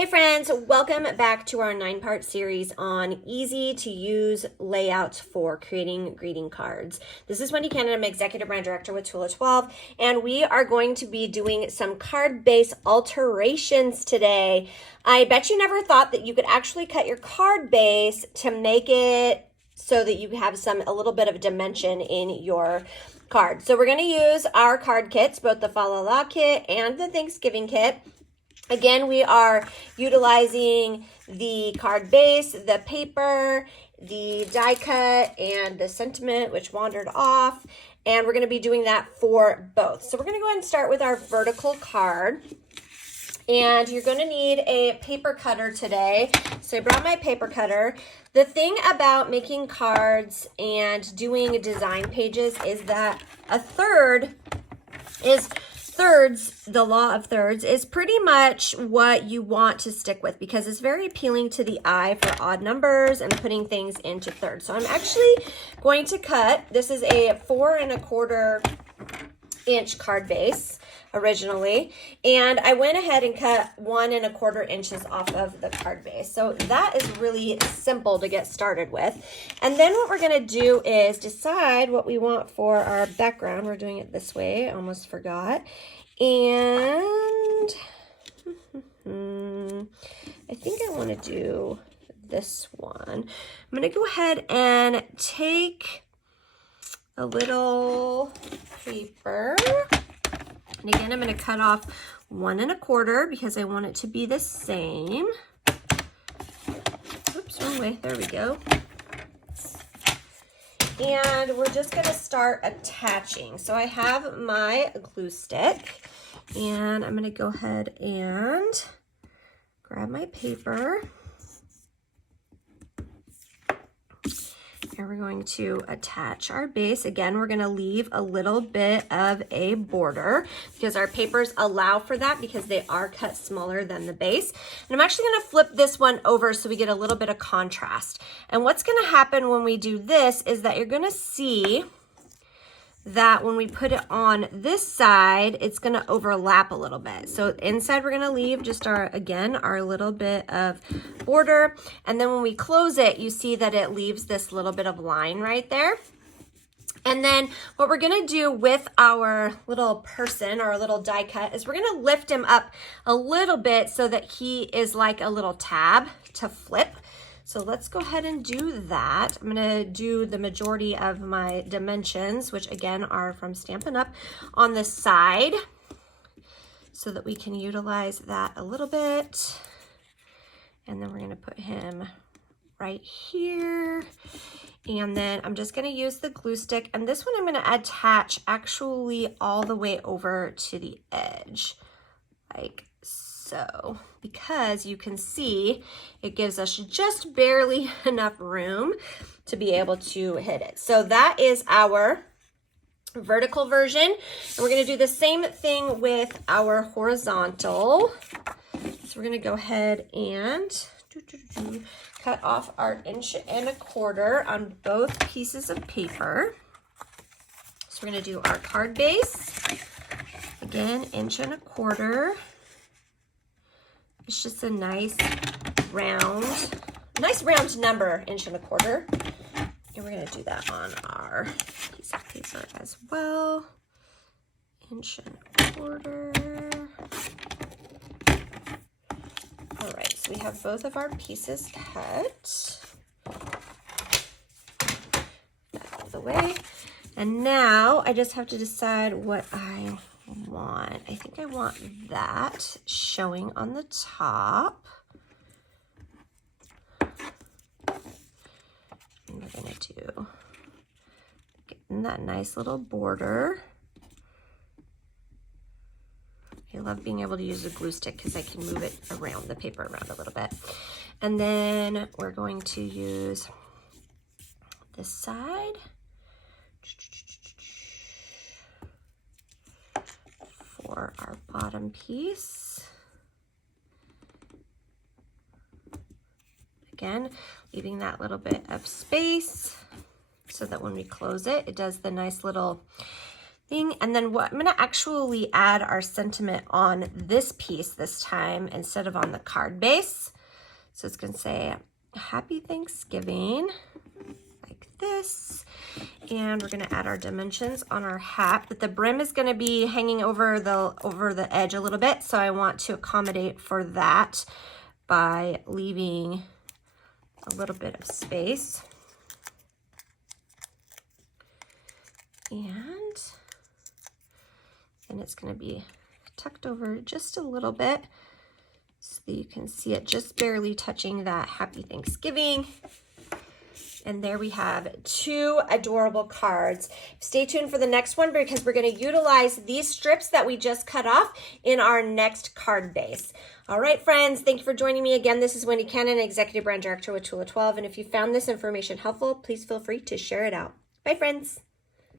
Hey friends, welcome back to our 9-part series on easy to use layouts for creating greeting cards. This is Wendy Cannon, I'm Executive Brand Director with Tula XII, and we are going to be doing some card base alterations today. I bet you never thought that you could actually cut your card base to make it so that you have a little bit of dimension in your card. So we're going to use our card kits, both the Fa La La kit and the Thanksgiving kit. Again, we are utilizing the card base, the paper, the die cut, and the sentiment, which wandered off. And we're going to be doing that for both. So we're going to go ahead and start with our vertical card. And you're going to need a paper cutter today. So I brought my paper cutter. The thing about making cards and doing design pages is that the law of thirds is pretty much what you want to stick with because it's very appealing to the eye for odd numbers and putting things into thirds. So I'm actually going to cut, this is a 4 1/4 inch card base originally, and I went ahead and cut 1 1/4 inches off of the card base. So that is really simple to get started with. And then what we're going to do is decide what we want for our background. We're doing it this way, I almost forgot. And I think I want to do this one. I'm going to go ahead and take a little paper. And again, I'm going to cut off 1 1/4 because I want it to be the same. Oops, wrong way. There we go. And we're just going to start attaching. So I have my glue stick, and I'm going to go ahead and grab my paper. And we're going to attach our base. Again, we're going to leave a little bit of a border because our papers allow for that because they are cut smaller than the base. And I'm actually going to flip this one over so we get a little bit of contrast. And what's going to happen when we do this is that you're going to see that when we put it on this side, it's going to overlap a little bit. So inside we're going to leave just our little bit of border. And then when we close it, you see that it leaves this little bit of line right there. And then what we're going to do with our little person, our little die cut, is we're going to lift him up a little bit so that he is like a little tab to flip. So let's go ahead and do that. I'm going to do the majority of my dimensions, which again are from Stampin' Up, on the side so that we can utilize that a little bit. And then we're going to put him right here. And then I'm just going to use the glue stick. And this one I'm going to attach actually all the way over to the edge, like so, because you can see it gives us just barely enough room to be able to hit it. So that is our vertical version. And we're going to do the same thing with our horizontal. So we're going to go ahead and cut off our 1 1/4 on both pieces of paper. So we're going to do our card base. Again, 1 1/4. It's just a nice round number, 1 1/4. And we're going to do that on our piece of paper as well. 1 1/4. All right, so we have both of our pieces cut. That out of the way. And now I just have to decide what I want. I think I want that showing on the top. And we're going to do getting that nice little border. I love being able to use a glue stick because I can move it around, the paper around a little bit. And then we're going to use this side for our bottom piece. Again, leaving that little bit of space so that when we close it, it does the nice little thing. And then what I'm going to actually add our sentiment on this piece this time instead of on the card base. So it's going to say Happy Thanksgiving like this. And we're going to add our dimensions on our hat, but the brim is going to be hanging over the edge a little bit. So I want to accommodate for that by leaving a little bit of space. And it's going to be tucked over just a little bit so that you can see it just barely touching that Happy Thanksgiving. And there we have 2 adorable cards. Stay tuned for the next one because we're going to utilize these strips that we just cut off in our next card base. All right, friends, thank you for joining me again. This is Wendy Cannon, Executive Brand Director with Tula XII. And if you found this information helpful, please feel free to share it out. Bye, friends.